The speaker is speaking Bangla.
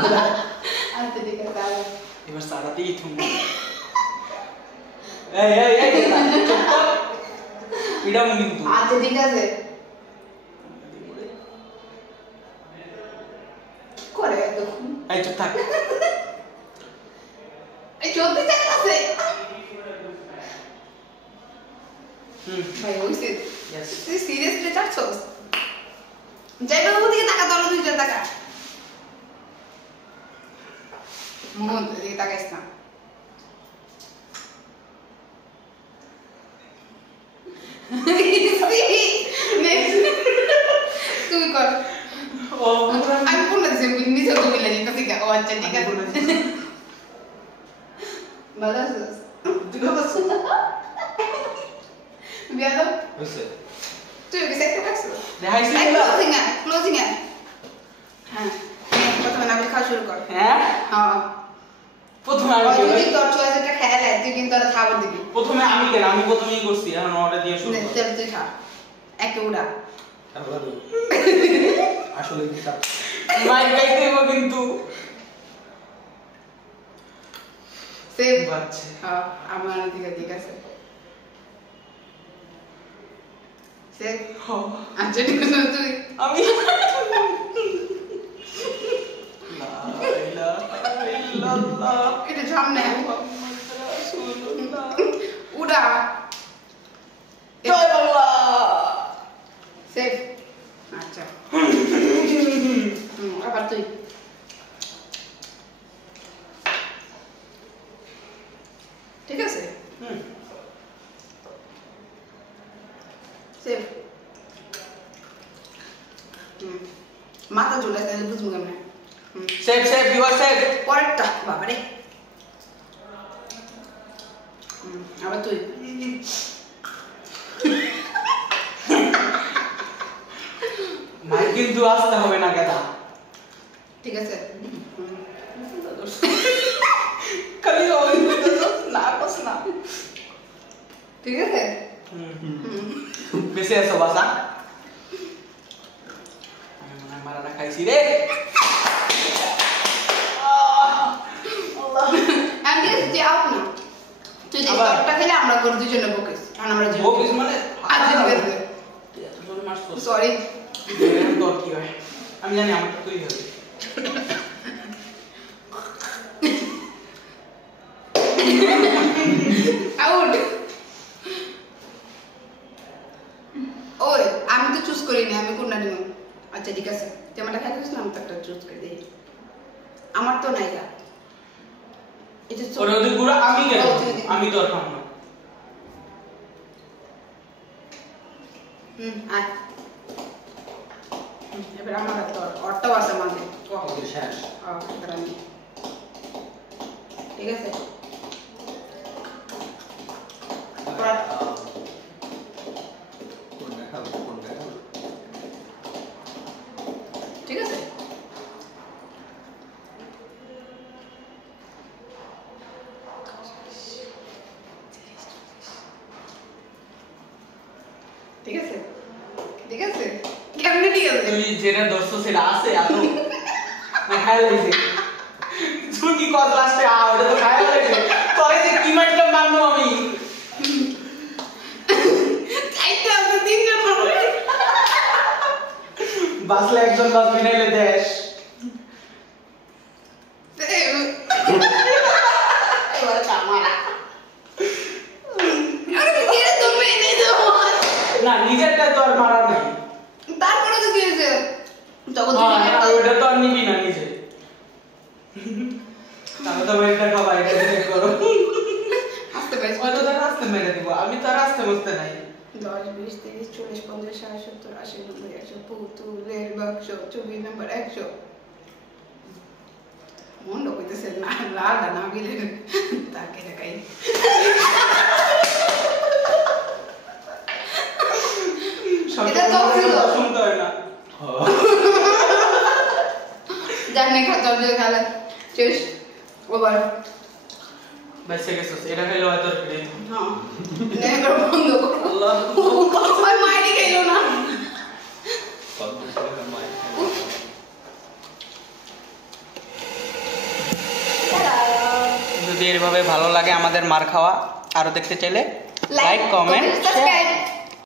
আচ্ছা ঠিক আছে এবার সারাতেই তুমি এই চুপ কর ইডাম কিন্তু আচ্ছা ঠিক আছে কি করে দেখুন এই চুপ থাক এই চলতে চাইছে ভাই ওইসে यस তুই সিরিয়াসলি চাচ্ছস যাইবা ওদিকে টাকা দলো তুই যা টাকা মোহন এদিকে তাকাইস না তুই কর ও আমি কোন দিছে নিচে তো মিলে যেতে ঠিক আছে ও আচ্ছা ঠিক আছে ভালো আছিস তুই ভালো আছিস বিয়াদব হইছে তুই কি সেট করছিস দেখাইছিস ক্লোজিং হ্যাঁ প্রথমে নাম লেখা শুরু কর হ্যাঁ হ্যাঁ প্রথমে আমি তুই তোর চয়েস একটা খেয়াল আছে তুই কিন্তু আর খাবার দিবি প্রথমে আমি কেন আমি প্রথমেই করছি এখন অর্ডার দিয়ে শুরু চল তুই খা একে উড়া আসলে কি তা মাই গাইতে দেব কিন্তু সেভ বাচ্চা হ্যাঁ আমার দিকে ঠিক আছে সেভ আচ্ছা ঠিক আছে তুই আমি লা ইলাহা ইল্লাল্লাহ এটা সামনে মুহাম্মদ রাসূলুল্লাহ উড়া জয় বাংলা সেভ আচ্ছা আবার তুই ঠিক আছে সেভ মাথা ঝুলে তাহলে বুঝবো কেমন সেভ ইউ আর সেভ পরেরটা বাবারে আবার তুই মাই কিন্তু আসতে হবে না কেদা ঠিক আছে খালি ওই না বস না ঠিক আছে বেশি আছো বাসা মারা না খাইছি রে আমি যে আউট না তুই যে তরটা খেলে আমরা করে দুজনে বকিস কারণ আমরা জিরো বকিস মানে আজ ঠিক আছে তোর মারছো সরি তোর কি হয় আমি জানি আমার তুই হবে আউট ওই আমি তো চুজ করিনি আমি কোনটা নিব আচ্ছা ঠিক আছে তুই আমারটা খাইছিস না আমি তো একটা চুজ করে দিই আমার তো নাই গা এটা ওরে ওদের পুরো আমি কেন আমি তোর খাম না আয় এবার আমার তোর অটটাও আছে মাঝে ওকে শেষ এবার আমি ঠিক আছে ঠিক আছে ঠিক আছে ঠিক আছে কেমনে ঠিক আছে তুই যেটা দর্শক সেটা আছে আলো না খায় লাগছে ঝুঁকি কত লাস্টে ওটা তো খায় লাগছে তোরে যে কি মাইটা মারবো আমি চাইতে আছে তিনজন মানুষ বাসলে একজন বাসবি নাইলে দেশ এবার চামারা আরে কি রে তুমি নেই তো না নিজেরটা তো আর মারা নাই তারপরে তো কি হয়েছে তখন ওটা তো আর নিবি না নিজে তাহলে তো এটা খাবা এটা দিয়ে করো আসতে পারিস ওই তো রাস্তা মেরে দিব আমি তো রাস্তা বসতে নাই 10 20 30 40 50 60 70 80 90 100 পুতুলের বাক্স ছবি নাম্বার 100 মন কইতেছে না লাল না বিলে তাকে দেখাই এটা তো ছিল শুনতে হয় না জানি খাতা দিয়ে খেলা শেষ ওভার বেঁচে গেছিস এটা খাইলে হয়তো হ্যাঁ নেবার বন্ধ করো আল্লাহ ওই মাইরি খেলো না যদি এভাবে ভালো লাগে আমাদের মার খাওয়া আরো দেখতে চাইলে লাইক কমেন্ট সাবস্ক্রাইব